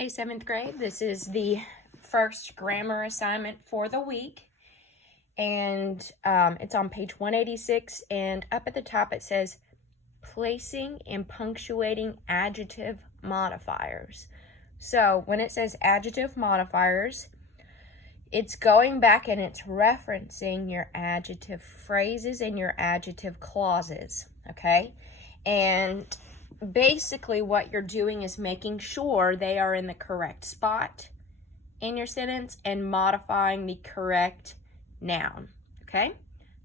Hey, 7th grade, this is the first grammar assignment for the week, and it's on page 186, and up at the top it says placing and punctuating adjective modifiers. So when it says adjective modifiers, it's going back and it's referencing your adjective phrases and your adjective clauses, okay? And basically what you're doing is making sure they are in the correct spot in your sentence and modifying the correct noun, okay?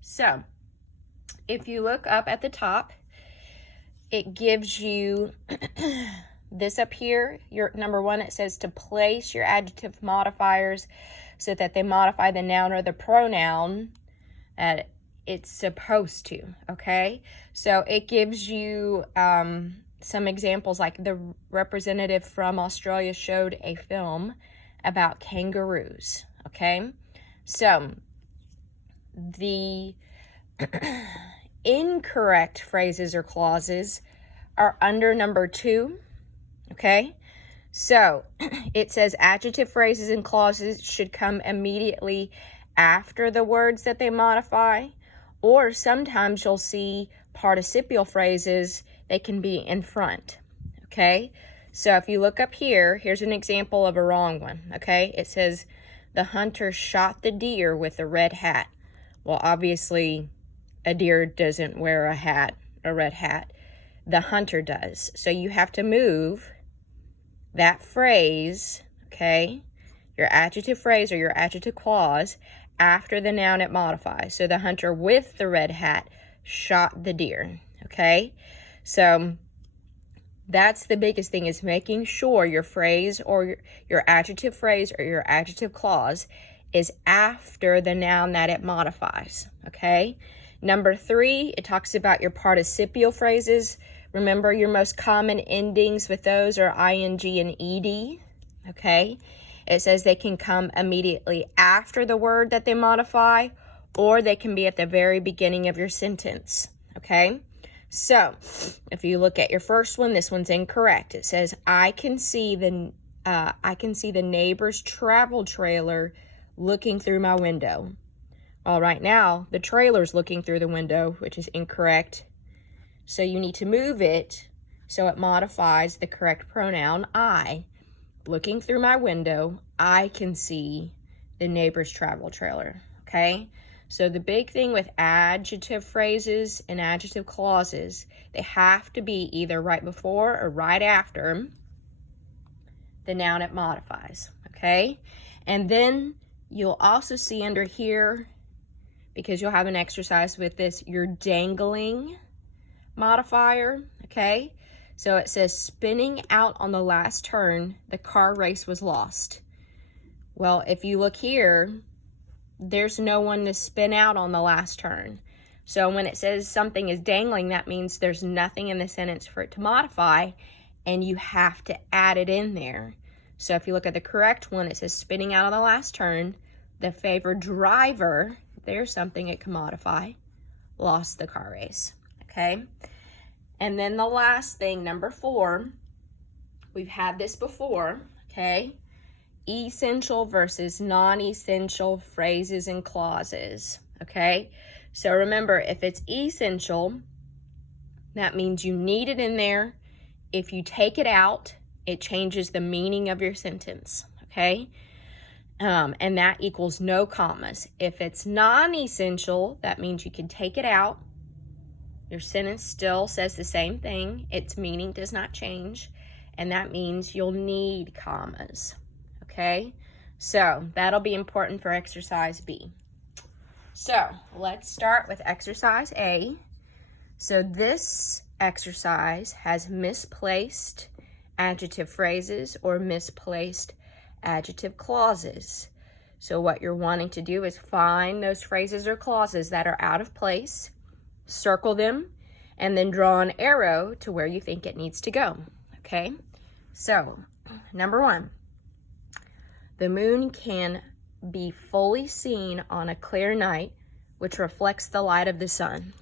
So if you look up at the top, it gives you this up here. Your number one, it says to place your adjective modifiers so that they modify the noun or the pronoun that it's supposed to, okay? So it gives you some examples, like the representative from Australia showed a film about kangaroos, okay? So the incorrect phrases or clauses are under number 2, okay? So it says adjective phrases and clauses should come immediately after the words that they modify, or sometimes you'll see participial phrases, they can be in front, okay? So if you look up here, here's an example of a wrong one, okay? It says, the hunter shot the deer with a red hat. Well, obviously, a deer doesn't wear a hat, a red hat. The hunter does. So you have to move that phrase, okay, your adjective phrase or your adjective clause, after the noun it modifies. So the hunter with the red hat shot the deer, okay? So that's the biggest thing, is making sure your phrase or your adjective phrase or your adjective clause is after the noun that it modifies, okay? Number 3, it talks about your participial phrases. Remember, your most common endings with those are ing and ed, okay? It says they can come immediately after the word that they modify, or they can be at the very beginning of your sentence, okay? So if you look at your first one, this one's incorrect. It says, I can see the neighbor's travel trailer looking through my window. Well, right now, the trailer's looking through the window, which is incorrect. So you need to move it so it modifies the correct pronoun, I. Looking through my window, I can see the neighbor's travel trailer, okay? So the big thing with adjective phrases and adjective clauses, they have to be either right before or right after the noun it modifies, okay? And then you'll also see under here, because you'll have an exercise with this, your dangling modifier, okay? So it says, spinning out on the last turn, the car race was lost. Well, if you look here, there's no one to spin out on the last turn. So when it says something is dangling, that means there's nothing in the sentence for it to modify, and you have to add it in there. So if you look at the correct one, it says spinning out on the last turn, the favored driver, there's something it can modify, lost the car race, okay? And then the last thing, number 4, we've had this before, okay? Essential versus non-essential phrases and clauses, okay? So remember, if it's essential, that means you need it in there. If you take it out, it changes the meaning of your sentence, okay? And that equals no commas. If it's non-essential, that means you can take it out. Your sentence still says the same thing. Its meaning does not change. And that means you'll need commas. Okay? So that'll be important for exercise B. So let's start with exercise A. So this exercise has misplaced adjective phrases or misplaced adjective clauses. So what you're wanting to do is find those phrases or clauses that are out of place, circle them, and then draw an arrow to where you think it needs to go, okay? So, number 1, the moon can be fully seen on a clear night, which reflects the light of the sun.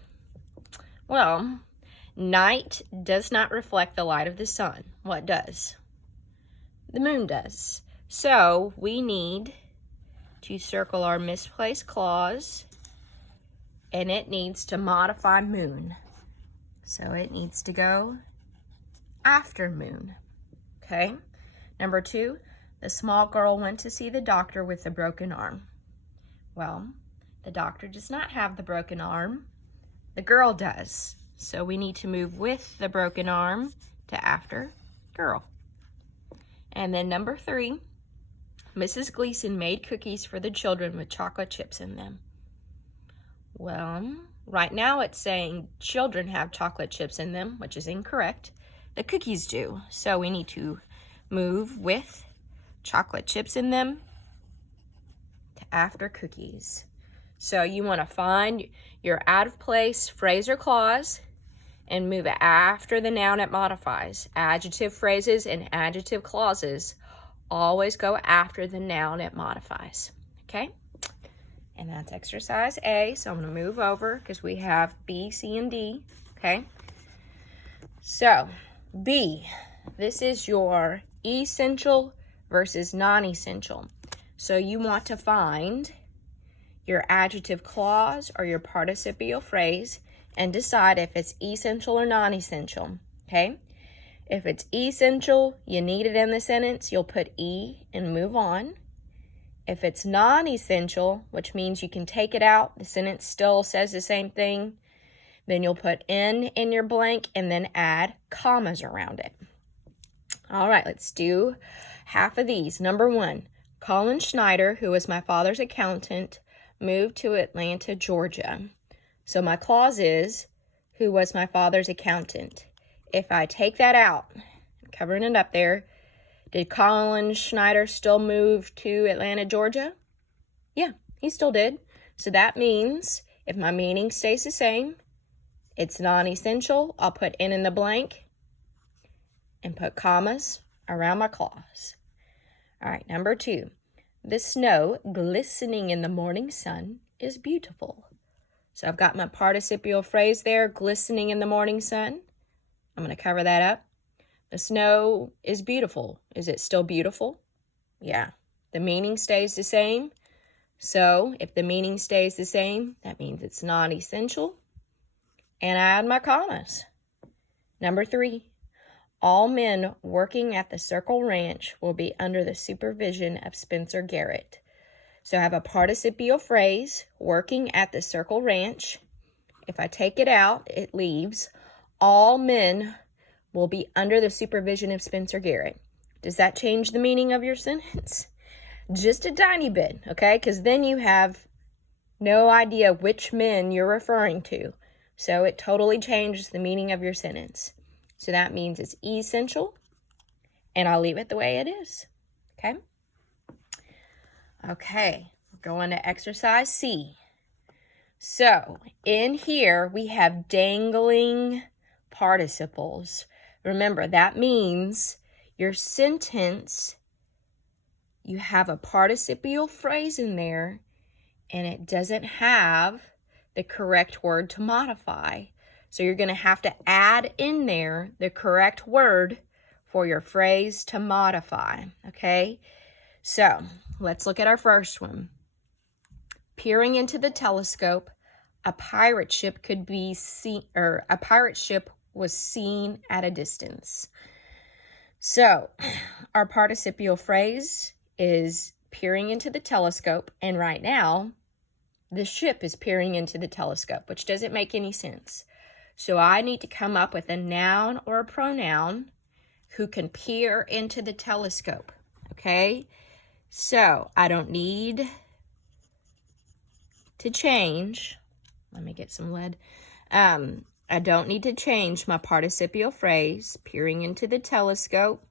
Well, night does not reflect the light of the sun. What does? The moon does. So we need to circle our misplaced clause, and it needs to modify moon. So it needs to go after moon, okay? Number 2, the small girl went to see the doctor with a broken arm. Well, the doctor does not have the broken arm. The girl does. So we need to move with the broken arm to after girl. And then number 3, Mrs. Gleason made cookies for the children with chocolate chips in them. Well, right now it's saying children have chocolate chips in them, which is incorrect. The cookies do. So we need to move with chocolate chips in them to after cookies. So you want to find your out of place phrase or clause and move it after the noun it modifies. Adjective phrases and adjective clauses always go after the noun it modifies, okay? And that's exercise A. So I'm going to move over because we have B, C, and D, okay? So B, this is your essential versus non-essential. So you want to find your adjective clause or your participial phrase and decide if it's essential or non-essential, okay? If it's essential, you need it in the sentence, you'll put E and move on. If it's non-essential, which means you can take it out, the sentence still says the same thing, then you'll put in your blank and then add commas around it. All right, let's do half of these. Number 1, Colin Schneider, who was my father's accountant, moved to Atlanta, Georgia. So my clause is, who was my father's accountant. If I take that out, covering it up there, did Colin Schneider still move to Atlanta, Georgia? Yeah, he still did. So that means if my meaning stays the same, it's non-essential, I'll put in the blank and put commas around my clause. All right, number 2. The snow glistening in the morning sun is beautiful. So I've got my participial phrase there, glistening in the morning sun. I'm going to cover that up. The snow is beautiful. Is it still beautiful? Yeah. The meaning stays the same. So if the meaning stays the same, that means it's non-essential. And I add my commas. Number 3. All men working at the Circle Ranch will be under the supervision of Spencer Garrett. So I have a participial phrase, working at the Circle Ranch. If I take it out, it leaves. All men will be under the supervision of Spencer Garrett. Does that change the meaning of your sentence? Just a tiny bit, okay? Because then you have no idea which men you're referring to. So it totally changes the meaning of your sentence. So that means it's essential, and I'll leave it the way it is, okay? Okay, going to exercise C. So in here, we have dangling participles. Remember, that means your sentence, you have a participial phrase in there, and it doesn't have the correct word to modify. So you're going to have to add in there the correct word for your phrase to modify, okay? So let's look at our first one. Peering into the telescope, a pirate ship could be seen, or a pirate ship was seen at a distance. So our participial phrase is peering into the telescope, and right now the ship is peering into the telescope, which doesn't make any sense. So I need to come up with a noun or a pronoun who can peer into the telescope, okay? So I don't need to change. Let me get some lead. I don't need to change my participial phrase, peering into the telescope.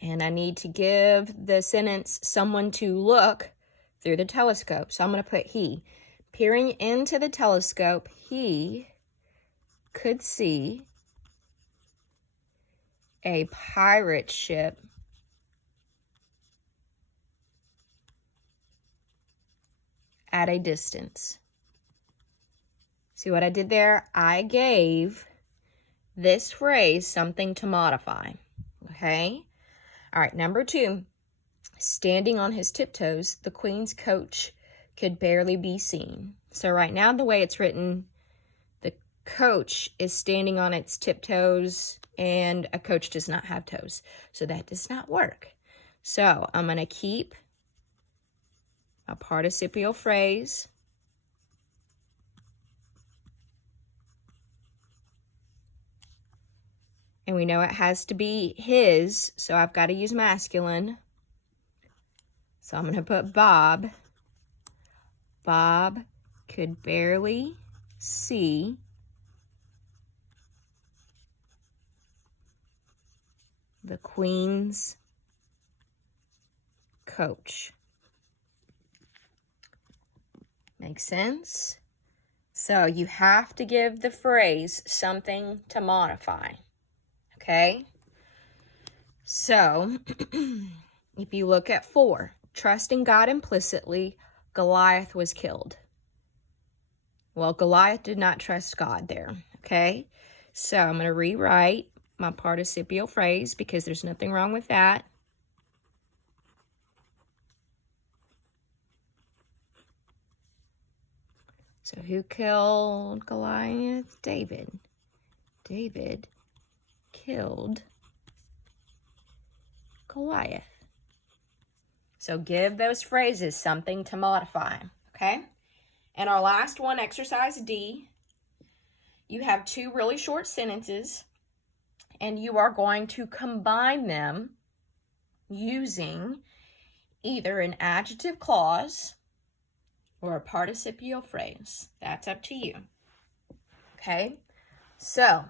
And I need to give the sentence someone to look through the telescope. So I'm going to put he. Peering into the telescope, he could see a pirate ship at a distance. See what I did there? I gave this phrase something to modify. Okay? All right, number 2. Standing on his tiptoes, the Queen's coach could barely be seen. So right now, the way it's written, the coach is standing on its tiptoes, and a coach does not have toes. So that does not work. So I'm going to keep a participial phrase. And we know it has to be his, so I've got to use masculine. So I'm going to put Bob. Bob could barely see the Queen's coach. Makes sense? So you have to give the phrase something to modify. Okay? So, if you look at 4, trusting God implicitly, Goliath was killed. Well, Goliath did not trust God there. Okay? So, I'm going to rewrite my participial phrase because there's nothing wrong with that. So, who killed Goliath? David. David killed Goliath. So give those phrases something to modify, okay? And our last one, exercise D, you have 2 really short sentences, and you are going to combine them using either an adjective clause or a participial phrase. That's up to you, okay? So,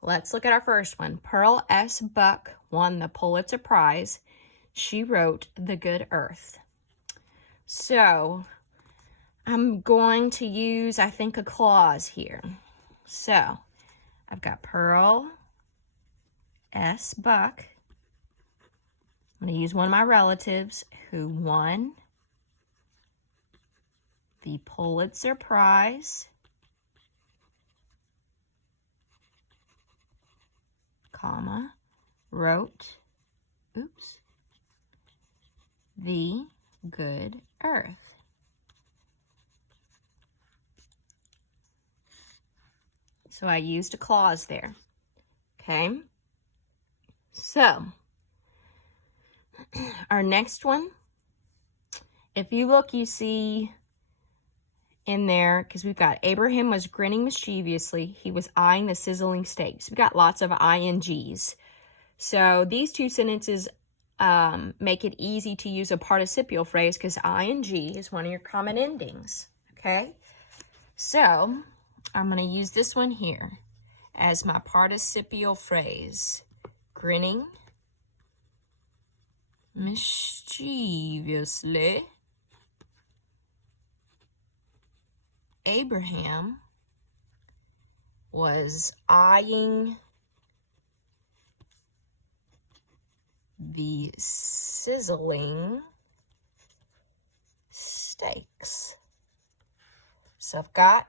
let's look at our first one. Pearl S. Buck won the Pulitzer Prize. She wrote The Good Earth. So, I'm going to use, I think, a clause here. So, I've got Pearl S. Buck. I'm going to use one of my relatives who won the Pulitzer Prize, comma, wrote, The Good Earth. So I used a clause there. Okay? So, our next one, if you look, you see in there, because we've got Abraham was grinning mischievously. He was eyeing the sizzling steaks. We've got lots of INGs. So these 2 sentences make it easy to use a participial phrase because ING is one of your common endings. Okay? So I'm going to use this one here as my participial phrase. Grinning mischievously, Abraham was eyeing the sizzling steaks. So I've got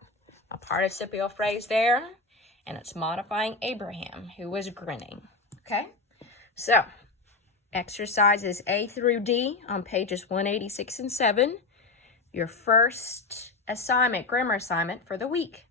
a participial phrase there, and it's modifying Abraham, who was grinning. Okay? So, exercises A through D on pages 186 and 7. Your first assignment, grammar assignment for the week.